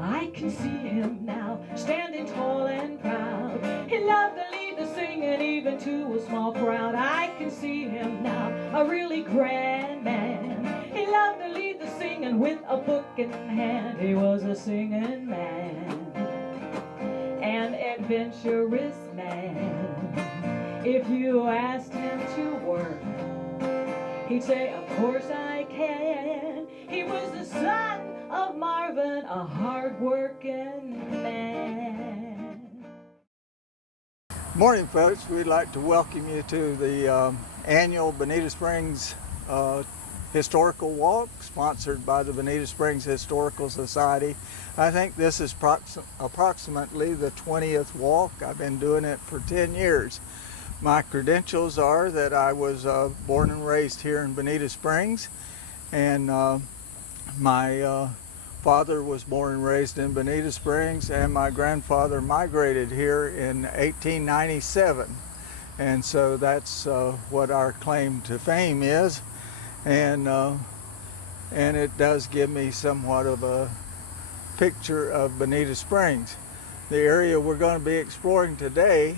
I can see him now, standing tall and proud. He loved to lead the singing even to a small crowd. I can see him now, a really grand man. He loved to lead the singing with a book in hand. He was a singing man, an adventurous man. If you asked him to work, he'd say, of course I can. He was the son of Marvin, a hard-working man. Morning, folks. We'd like to welcome you to the annual Bonita Springs Historical Walk, sponsored by the Bonita Springs Historical Society. I think this is approximately the 20th walk. I've been doing it for 10 years. My credentials are that I was born and raised here in Bonita Springs, and my father was born and raised in Bonita Springs, and my grandfather migrated here in 1897. And so that's what our claim to fame is. And it does give me somewhat of a picture of Bonita Springs. The area we're going to be exploring today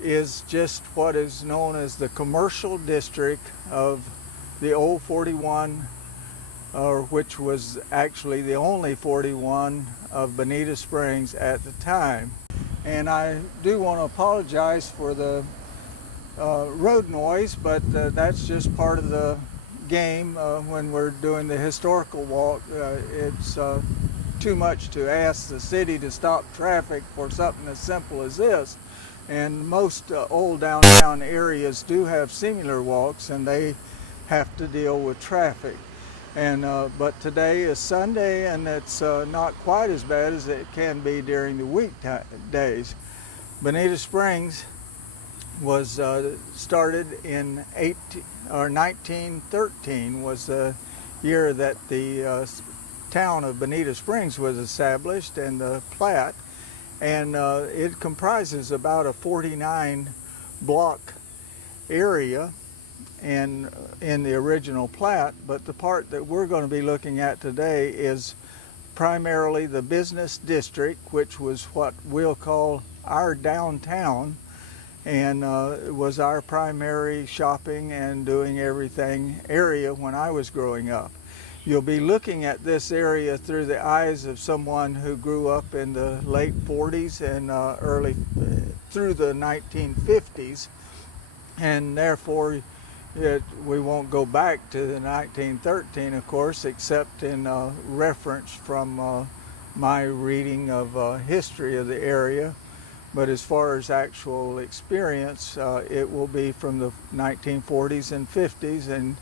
is just what is known as the commercial district of the old 41, or which was actually the only 41 of Bonita Springs at the time. And I do want to apologize for the road noise, but that's just part of the game when we're doing the historical walk. It's too much to ask the city to stop traffic for something as simple as this. And most old downtown areas do have similar walks, and they have to deal with traffic. And but today is Sunday, and it's not quite as bad as it can be during the weekdays. Bonita Springs was started in 1913 was the year that the town of Bonita Springs was established, and the plat. And it comprises about a 49 block area in the original plat, but the part that we're going to be looking at today is primarily the business district, which was what we'll call our downtown, and it was our primary shopping and doing everything area when I was growing up. You'll be looking at this area through the eyes of someone who grew up in the late 40s and early through the 1950s, and therefore we won't go back to the 1913, of course, except in reference from my reading of history of the area. But as far as actual experience, it will be from the 1940s and 50s, and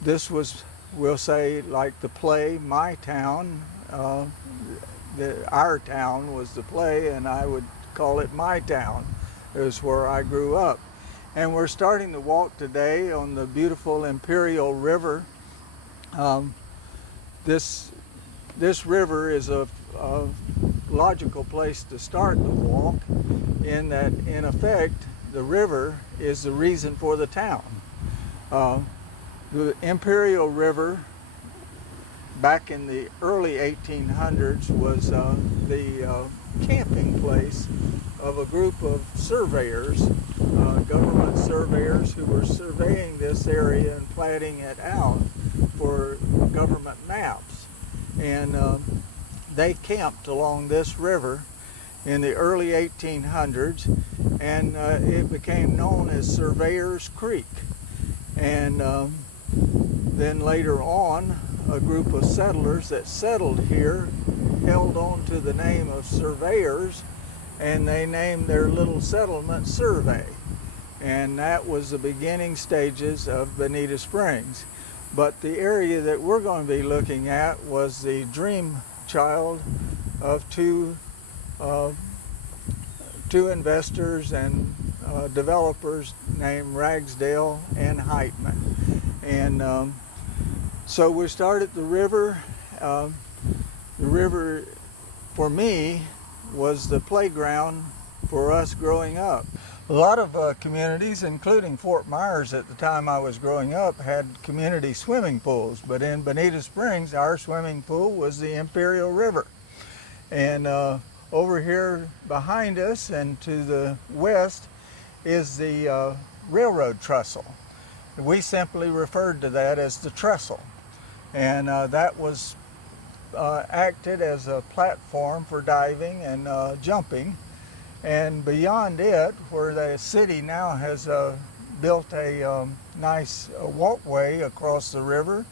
this was, we'll say, like the play My Town. Our town was the play, and I would call it My Town. It was where I grew up. And we're starting the walk today on the beautiful Imperial River. This river is a logical place to start the walk, in that, in effect, the river is the reason for the town. The Imperial River, back in the early 1800s, was the camping place of a group of surveyors, government surveyors, who were surveying this area and platting it out for government maps. And they camped along this river in the early 1800s, and it became known as Surveyors Creek. And then later on, a group of settlers that settled here held on to the name of surveyors, and they named their little settlement Survey. And that was the beginning stages of Bonita Springs. But the area that we're going to be looking at was the dream child of two investors and developers named Ragsdale and Heitman. And so we started the river. The river, for me, was the playground for us growing up. A lot of communities, including Fort Myers at the time I was growing up, had community swimming pools, but in Bonita Springs, our swimming pool was the Imperial River. And over here behind us and to the west is the railroad trestle. We simply referred to that as the trestle. And that was acted as a platform for diving and jumping. And beyond it, where the city now has built a nice walkway across the river,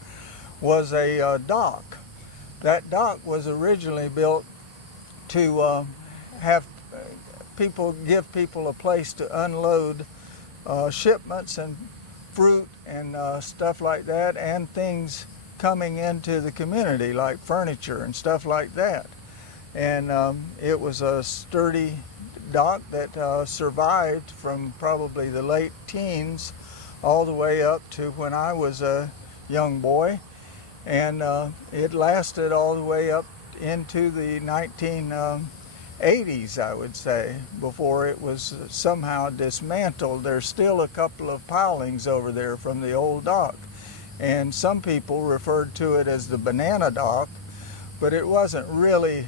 was a dock. That dock was originally built to have give people a place to unload shipments and fruit and stuff like that, and things coming into the community like furniture and stuff like that. And it was a sturdy dock that survived from probably the late teens all the way up to when I was a young boy, and it lasted all the way up into the 1980s, I would say, before it was somehow dismantled. There's still a couple of pilings over there from the old dock, and some people referred to it as the banana dock, but it wasn't really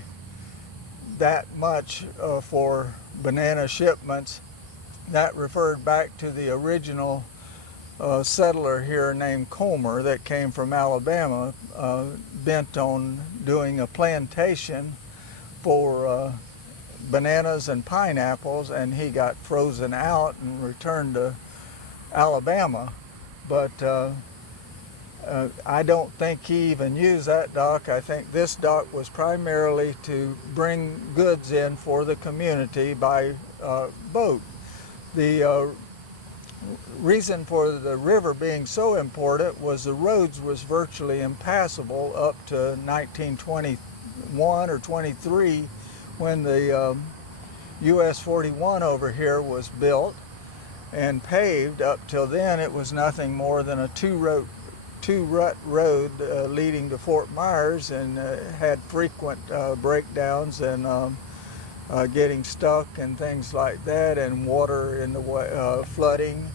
that much for banana shipments. That referred back to the original settler here named Comer that came from Alabama, bent on doing a plantation for bananas and pineapples, and he got frozen out and returned to Alabama. But I don't think he even used that dock. I think this dock was primarily to bring goods in for the community by boat. The reason for the river being so important was the roads was virtually impassable up to 1921 or 23, when the US 41 over here was built and paved. Up till then it was nothing more than a two-rut road leading to Fort Myers, and had frequent breakdowns and getting stuck and things like that, and water in the way, flooding.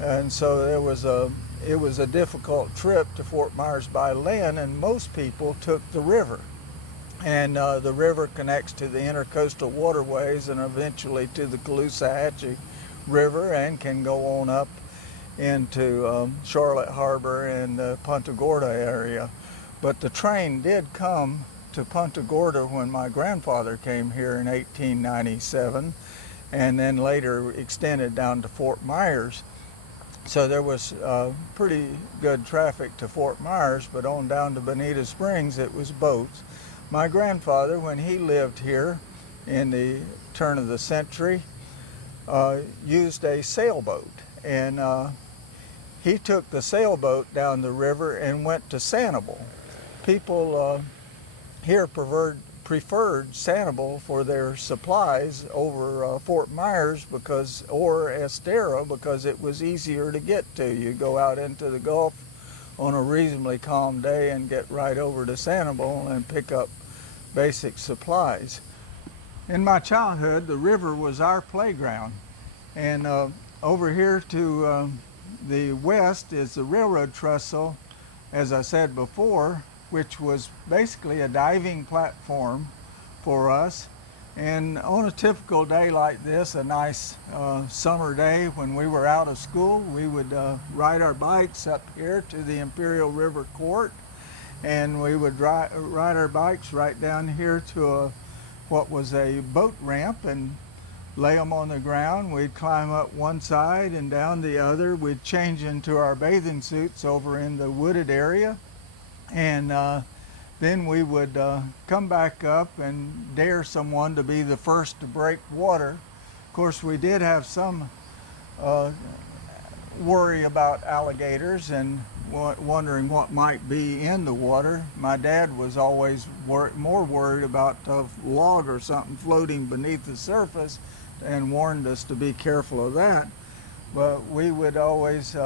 And so it was a difficult trip to Fort Myers by land, and most people took the river. And the river connects to the intercoastal waterways and eventually to the Caloosahatchee River, and can go on up into Charlotte Harbor and the Punta Gorda area. But the train did come to Punta Gorda when my grandfather came here in 1897, and then later extended down to Fort Myers. So there was pretty good traffic to Fort Myers, but on down to Bonita Springs it was boats. My grandfather, when he lived here in the turn of the century, used a sailboat, and he took the sailboat down the river and went to Sanibel. People here preferred Sanibel for their supplies over Fort Myers or Estero, because it was easier to get to. You go out into the Gulf on a reasonably calm day and get right over to Sanibel and pick up basic supplies. In my childhood, the river was our playground, and over here to the west is the railroad trestle, as I said before, which was basically a diving platform for us. And on a typical day like this, a nice summer day when we were out of school, we would ride our bikes up here to the Imperial River Court, and we would ride our bikes right down here to what was a boat ramp, and lay them on the ground. We'd climb up one side and down the other. We'd change into our bathing suits over in the wooded area, and then we would come back up and dare someone to be the first to break water. Of course, we did have some worry about alligators and wondering what might be in the water. My dad was always more worried about a log or something floating beneath the surface, and warned us to be careful of that. But we would always,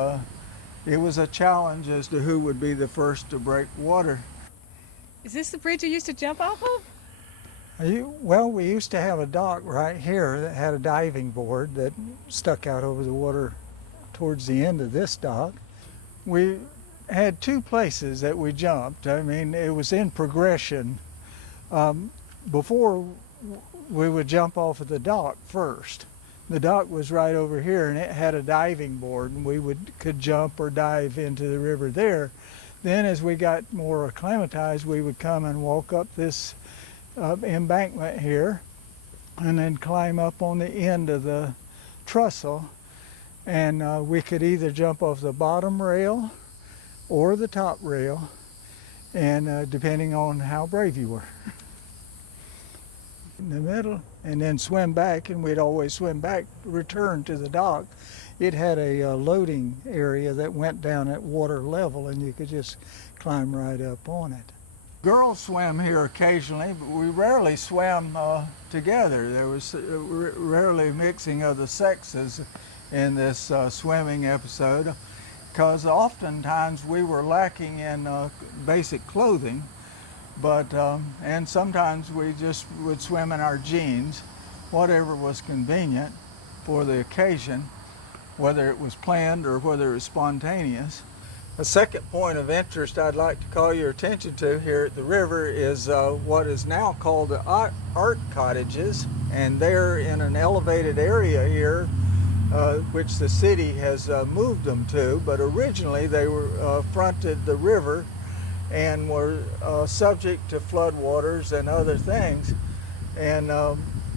it was a challenge as to who would be the first to break water. Is this the bridge you used to jump off of? Well, we used to have a dock right here that had a diving board that stuck out over the water towards the end of this dock. We had two places that we jumped. I mean, it was in progression. Before we would jump off of the dock first. The dock was right over here and it had a diving board and we could jump or dive into the river there. Then as we got more acclimatized, we would come and walk up this embankment here and then climb up on the end of the trestle, and we could either jump off the bottom rail or the top rail, and depending on how brave you were. In the middle, and then swim back, and we'd always swim back, return to the dock. It had a loading area that went down at water level, and you could just climb right up on it. Girls swim here occasionally, but we rarely swam together. There was rarely mixing of the sexes in this swimming episode, because oftentimes we were lacking in basic clothing, but and sometimes we just would swim in our jeans, whatever was convenient for the occasion, whether it was planned or whether it was spontaneous. A second point of interest I'd like to call your attention to here at the river is what is now called the art cottages, and they're in an elevated area here which the city has moved them to, but originally they were fronted the river and were subject to floodwaters and other things, and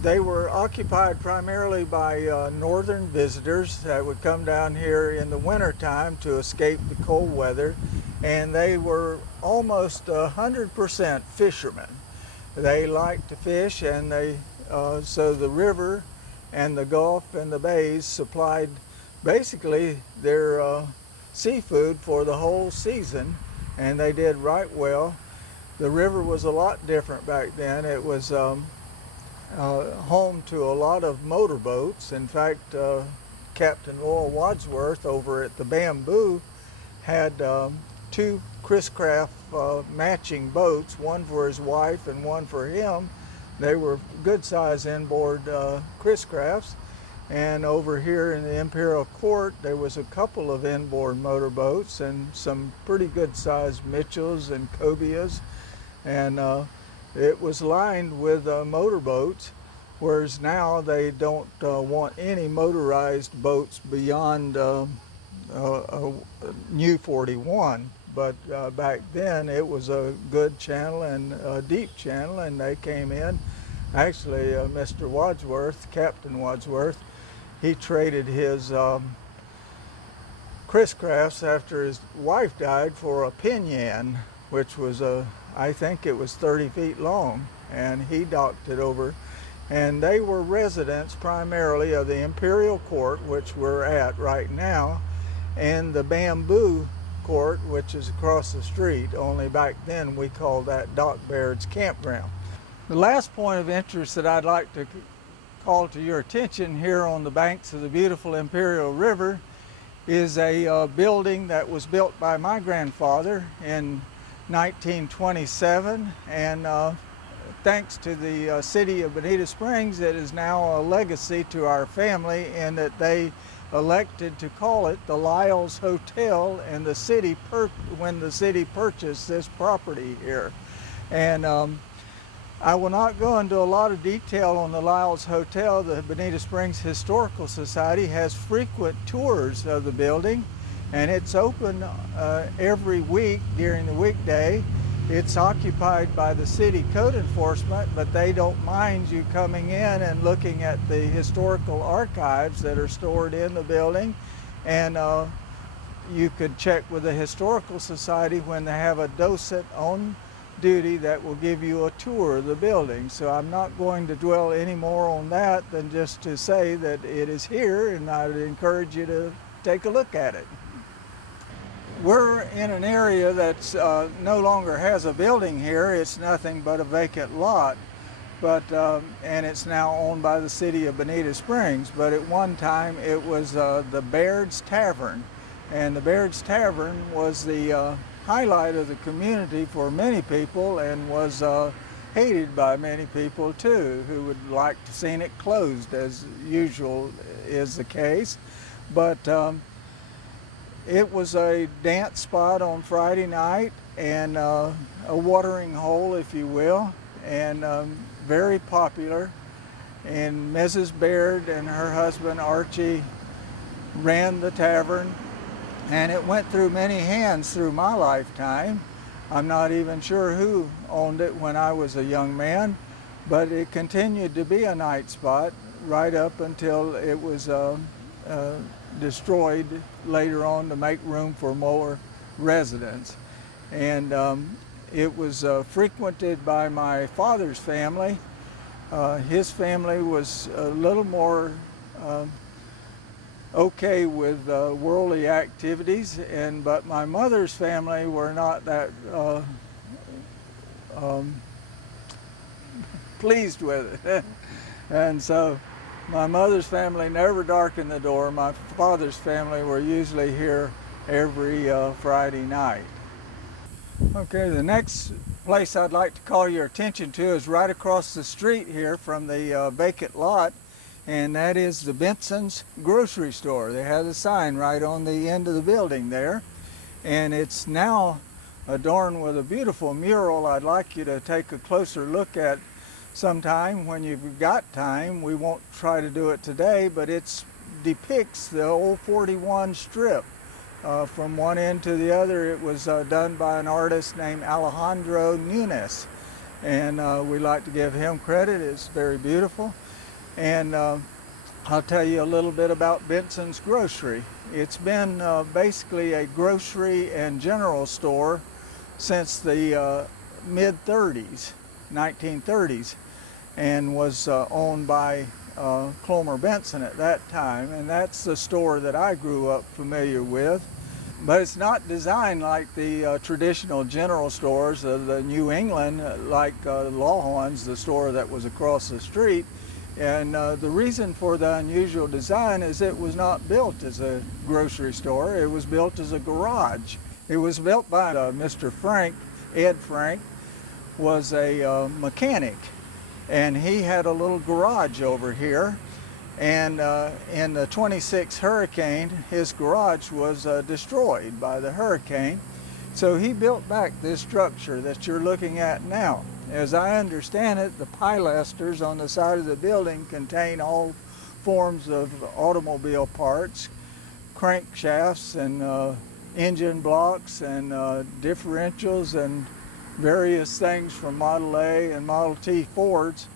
they were occupied primarily by northern visitors that would come down here in the winter time to escape the cold weather, and they were almost 100% fishermen. They liked to fish, and so the river and the Gulf and the bays supplied basically their seafood for the whole season, and they did right well. The river was a lot different back then. It was home to a lot of motorboats. In fact, Captain Royal Wadsworth over at the Bamboo had two Chris Craft matching boats, one for his wife and one for him. They were good size inboard Chris Crafts. And over here in the Imperial Court, there was a couple of inboard motorboats and some pretty good sized Mitchells and Cobias. And it was lined with motorboats, whereas now they don't want any motorized boats beyond New 41. But back then it was a good channel and a deep channel, and they came in. Actually, Mr. Wadsworth, Captain Wadsworth, he traded his Chris Crafts after his wife died for a pinyan, which was I think it was 30 feet long, and he docked it over. And they were residents primarily of the Imperial Court, which we're at right now, and the Bamboo Court, which is across the street. Only back then we called that Dock Baird's Campground. The last point of interest that I'd like to call to your attention here on the banks of the beautiful Imperial River is a building that was built by my grandfather in 1927, and thanks to the city of Bonita Springs, it is now a legacy to our family in that they elected to call it the Liles Hotel, and the city when the city purchased this property here. And I will not go into a lot of detail on the Liles Hotel. The Bonita Springs Historical Society has frequent tours of the building, and it's open every week during the weekday. It's occupied by the city code enforcement, but they don't mind you coming in and looking at the historical archives that are stored in the building. And you could check with the Historical Society when they have a docent on duty that will give you a tour of the building. So I'm not going to dwell any more on that than just to say that it is here, and I would encourage you to take a look at it. We're in an area that's no longer has a building here. It's nothing but a vacant lot, but and it's now owned by the city of Bonita Springs. But at one time it was the Baird's Tavern, and the Baird's Tavern was the highlight of the community for many people, and was hated by many people too, who would like to seen it closed, as usual is the case. But it was a dance spot on Friday night, and a watering hole, if you will, and very popular. And Mrs. Baird and her husband Archie ran the tavern, and it went through many hands through my lifetime. I'm not even sure who owned it when I was a young man, but it continued to be a night spot right up until it was destroyed later on to make room for more residents. And it was frequented by my father's family. His family was a little more okay with worldly activities, but my mother's family were not that pleased with it. And so my mother's family never darkened the door. My father's family were usually here every Friday night. Okay, the next place I'd like to call your attention to is right across the street here from the vacant lot, and that is the Benson's grocery store. They have a sign right on the end of the building there, and it's now adorned with a beautiful mural I'd like you to take a closer look at sometime when you've got time. We won't try to do it today, but it depicts the old 41 strip from one end to the other. It was done by an artist named Alejandro Nunes, and we like to give him credit. It's very beautiful. And I'll tell you a little bit about Benson's Grocery. It's been basically a grocery and general store since the mid-30s, 1930s, and was owned by Clomer Benson at that time, and that's the store that I grew up familiar with. But it's not designed like the traditional general stores of the New England, like Lawhorn's, the store that was across the street. And the reason for the unusual design is it was not built as a grocery store. It was built as a garage. It was built by Mr. Frank. Ed Frank was a mechanic, and he had a little garage over here. And in the 26 hurricane, his garage was destroyed by the hurricane. So he built back this structure that you're looking at now. As I understand it, the pilasters on the side of the building contain all forms of automobile parts, crankshafts and engine blocks and differentials and various things from Model A and Model T Fords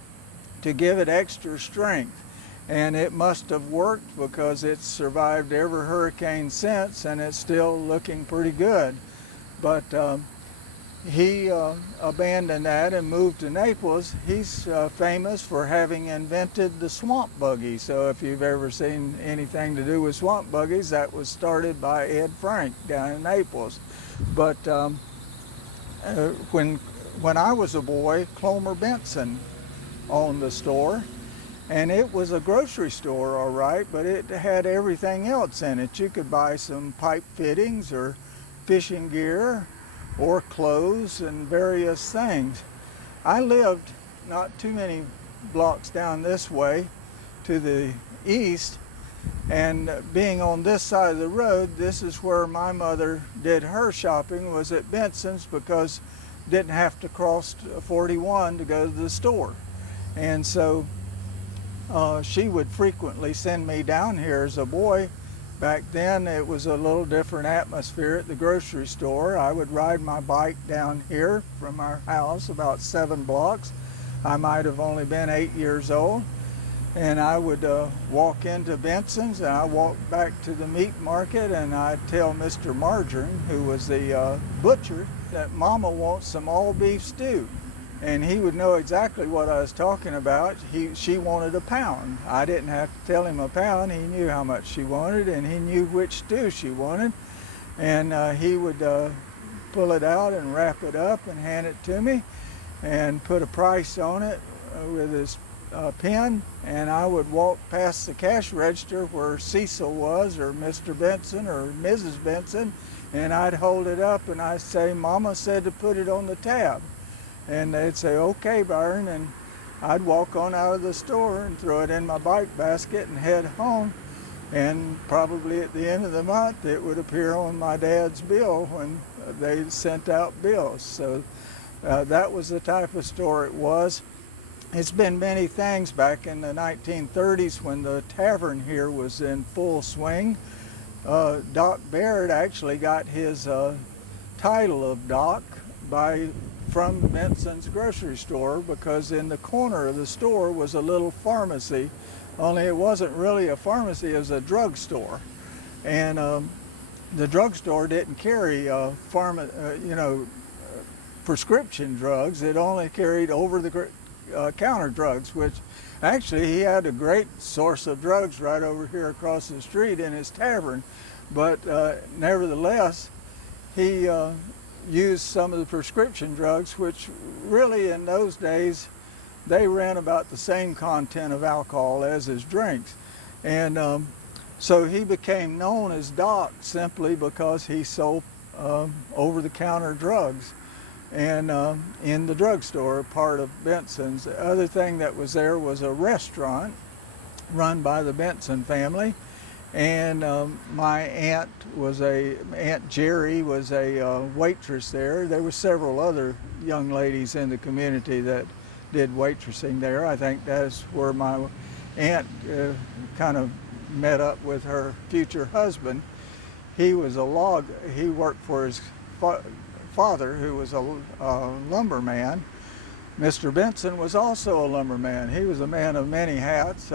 to give it extra strength. And it must have worked because it's survived every hurricane since, and it's still looking pretty good. But he abandoned that and moved to Naples. He's famous for having invented the swamp buggy. So if you've ever seen anything to do with swamp buggies, that was started by Ed Frank down in Naples. But when I was a boy, Clomer Benson owned the store. And it was a grocery store, all right, but it had everything else in it. You could buy some pipe fittings or fishing gear or clothes and various things. I lived not too many blocks down this way to the east, and being on this side of the road, this is where my mother did her shopping, was at Benson's, because didn't have to cross 41 to go to the store. And so she would frequently send me down here as a boy. Back then it was a little different atmosphere at the grocery store. I would ride my bike down here from our house about 7 blocks. I might have only been 8 years old. And I would walk into Benson's, and I walked back to the meat market, and I'd tell Mr. Margarine, who was the butcher, that Mama wants some all beef stew. And he would know exactly what I was talking about. She wanted a pound. I didn't have to tell him a pound. He knew how much she wanted, and he knew which stew she wanted. And he would pull it out and wrap it up and hand it to me and put a price on it with his pen. And I would walk past the cash register where Cecil was, or Mr. Benson or Mrs. Benson, and I'd hold it up and I'd say, "Mama said to put it on the tab." And they'd say, okay, Byron, and I'd walk on out of the store and throw it in my bike basket and head home. And probably at the end of the month, it would appear on my dad's bill when they sent out bills. So that was the type of store it was. It's been many things. Back in the 1930s when the tavern here was in full swing, Doc Baird actually got his title of Doc from Benson's grocery store, because in the corner of the store was a little pharmacy, only it wasn't really a pharmacy, it was a drugstore. And the drugstore didn't carry prescription drugs. It only carried over-the-counter drugs, which actually he had a great source of drugs right over here across the street in his tavern. But nevertheless, he used some of the prescription drugs, which really in those days, they ran about the same content of alcohol as his drinks. And so he became known as Doc simply because he sold over-the-counter drugs and in the drugstore, part of Benson's. The other thing that was there was a restaurant run by the Benson family. And my Aunt Jerry was a waitress there. There were several other young ladies in the community that did waitressing there. I think that's where my aunt kind of met up with her future husband. He worked for his father, who was a lumberman. Mr. Benson was also a lumberman. He was a man of many hats.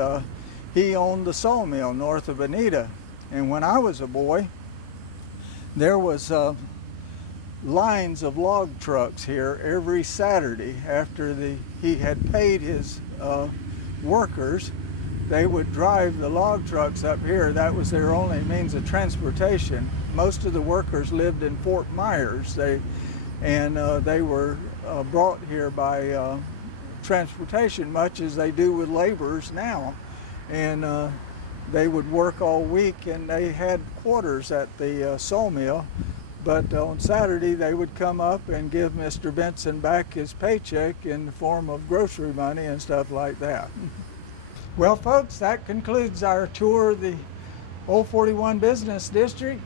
He owned the sawmill north of Bonita. And when I was a boy, there was lines of log trucks here every Saturday. After he had paid his workers, they would drive the log trucks up here. That was their only means of transportation. Most of the workers lived in Fort Myers. They were brought here by transportation, much as they do with laborers now. And they would work all week, and they had quarters at the sawmill. But on Saturday, they would come up and give Mr. Benson back his paycheck in the form of grocery money and stuff like that. Well, folks, that concludes our tour of the Old 41 Business District.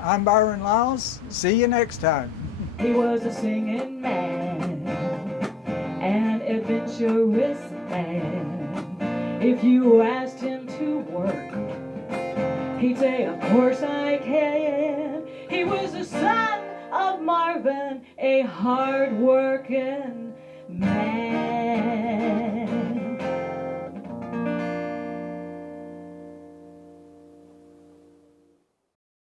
I'm Byron Liles. See you next time. He was a singing man, an adventurous man. If you asked him to work, he'd say, of course I can. He was the son of Marvin, a hard-working man.